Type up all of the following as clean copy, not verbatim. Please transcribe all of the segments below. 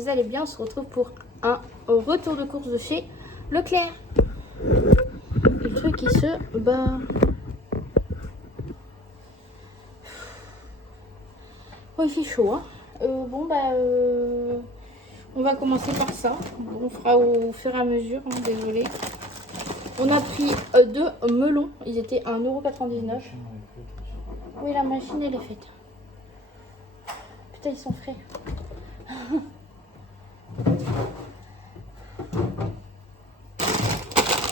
vous allez bien. On se retrouve pour un retour de course de chez Leclerc. Le truc qui se bat. Oh, il fait chaud, hein. On va commencer par ça. On fera au fur et à mesure, hein, désolé. On a pris deux melons. Ils étaient à 1,99 €. Oui, la machine, elle est faite. Putain, ils sont frais.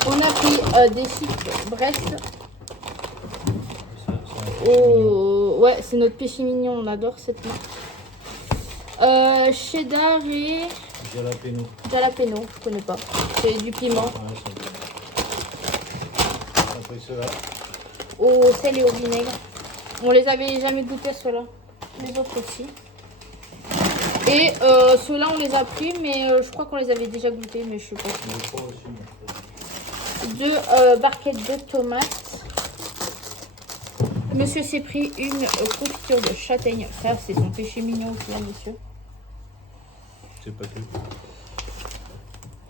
On a pris des chips Brest. Oh, ouais, c'est notre péché mignon. On adore cette marque. Cheddar et Jalapeno. Jalapeno, je connais pas. C'est du piment. Après cela. Au sel et au vinaigre. On les avait jamais goûtés ceux-là. Les autres aussi. Et ceux-là on les a pris, mais je crois qu'on les avait déjà goûtés, mais je sais pas. Deux barquettes de tomates. Monsieur s'est pris une confiture de châtaigne. Ça, c'est son péché mignon aussi, hein, monsieur. C'est pas tout.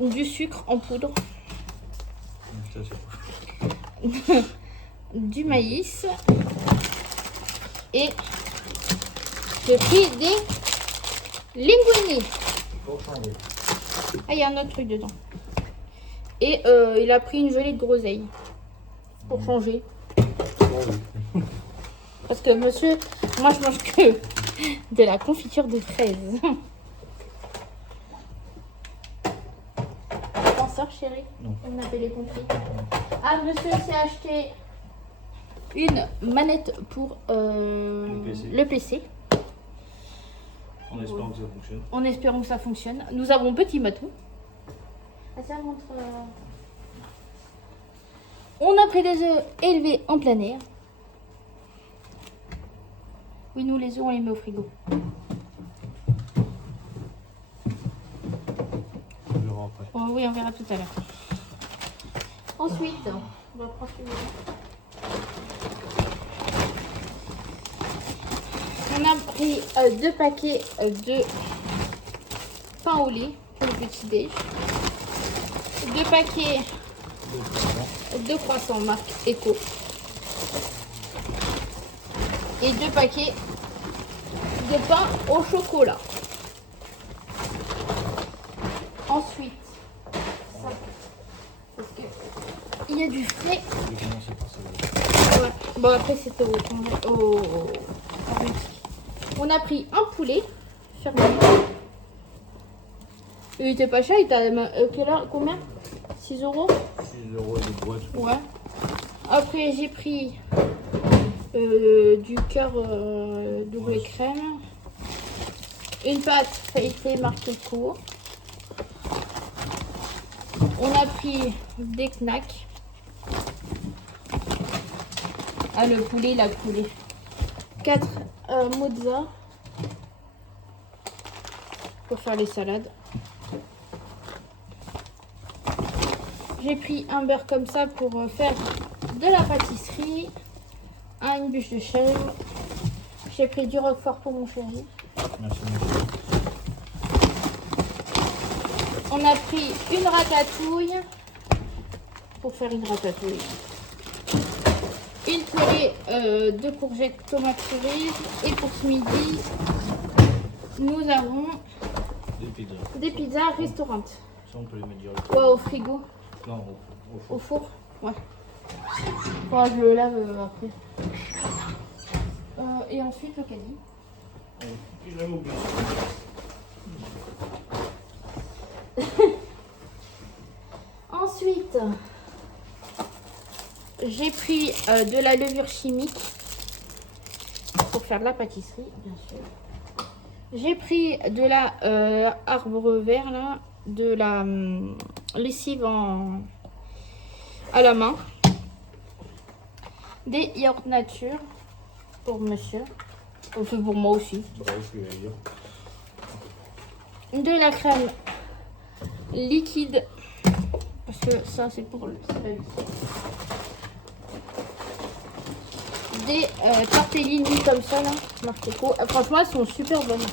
Du sucre en poudre. Ça, c'est Du maïs. Et j'ai pris des linguini. pour changer. Ah, il y a un autre truc dedans. Et il a pris une gelée de groseille. Pour changer. Parce que monsieur, moi je mange que de la confiture de fraises. T'en sors chérie? Non. On avait les compris. Ah, monsieur s'est acheté une manette pour le PC. En espérant que ça fonctionne. En espérant que ça fonctionne. Nous avons petit matou. Ah, ça montre. On a pris des œufs élevés en plein air. Oui, nous les œufs on les met au frigo. On verra après. Oh, oui, on verra tout à l'heure. Ensuite, on va prendre celui-là. On a pris deux paquets de pain au lait pour le petit déj. Deux paquets de croissants marque Eco. Et deux paquets de pain au chocolat. Ensuite, ça, parce que il y a du frais. Je vais commencer par ça. Ouais. Bon, après c'était au on a pris un poulet fermé. Il était pas cher, il était combien? 6 €? 6 € de boîte. Ouais. Après j'ai pris du cœur double crème. Une pâte feuilletée marquée court. On a pris des knacks. Ah, le poulet, il a coulé. 4 mozza pour faire les salades. J'ai pris un beurre comme ça pour faire de la pâtisserie. Une bûche de chèvre. J'ai pris du roquefort pour mon chéri. Merci. On a pris une ratatouille pour faire une ratatouille. Une purée de courgettes, tomates cerises. Et pour ce midi, nous avons des pizzas restaurant. Ça, on peut les mettre direct. Ouais, au frigo. Non, au Au four. four. Ouais. Bon, je le lave après. Et ensuite, le caddie. Je l'avais oublié. Ensuite, j'ai pris de la levure chimique pour faire de la pâtisserie, bien sûr. J'ai pris de la arbre vert, là, de la lessive à la main. Des yaourts nature pour monsieur. Enfin, pour moi aussi. Bref, je vais dire. De la crème liquide. Parce que ça, c'est pour le salade. Des tortellini comme ça, là. Marc Eco. Franchement, elles sont super bonnes.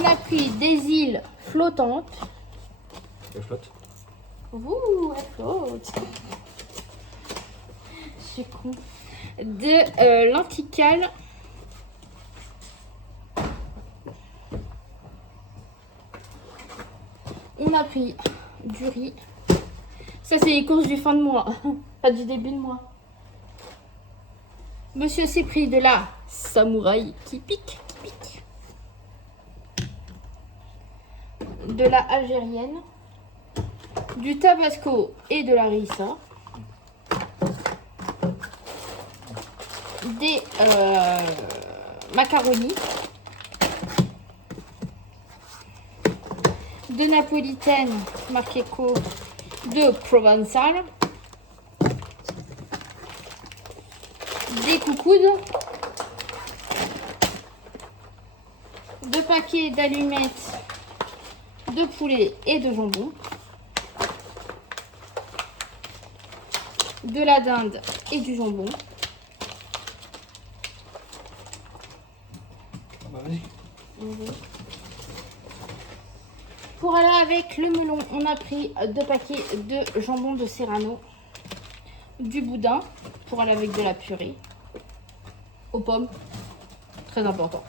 On a pris des îles flottantes. Elle flotte. Ouh, elle flotte. Je suis con. De lenticales. On a pris du riz. Ça, c'est les courses du fin de mois, pas du début de mois. Monsieur s'est pris de la samouraï qui pique, de la algérienne, du tabasco et de la harissa, des macaronis, de napolitaine marqué Co, de provençal, des coucoudes, deux paquets d'allumettes de poulet et de jambon, de la dinde et du jambon. Bah, vas-y. Pour aller avec le melon, on a pris deux paquets de jambon de Serrano, du boudin pour aller avec de la purée, aux pommes, très important.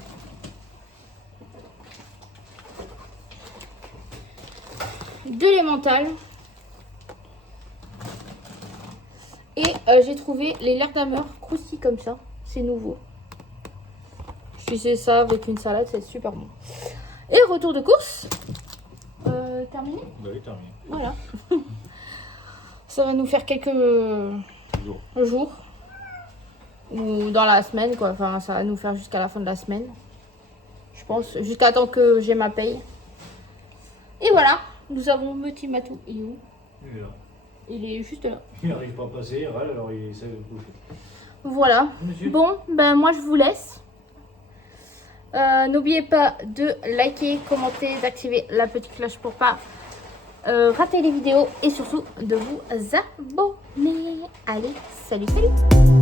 De l'emmental. Et j'ai trouvé les lardameurs croustillent comme ça, c'est nouveau. Je faisais ça avec une salade, c'est super bon. Et retour de course. Terminé? Bah oui, terminé. Voilà. Ça va nous faire quelques jours. Ou dans la semaine, quoi. Enfin, ça va nous faire jusqu'à la fin de la semaine. Je pense. Jusqu'à temps que j'ai ma paye. Et voilà. Nous avons Petit Matou. Il est où? Il est là. Il est juste là. Il n'arrive pas à passer, il râle, alors il essaie de coucher. Voilà. Monsieur. Bon, ben moi je vous laisse. N'oubliez pas de liker, commenter, d'activer la petite cloche pour pas rater les vidéos et surtout de vous abonner. Allez, salut, salut!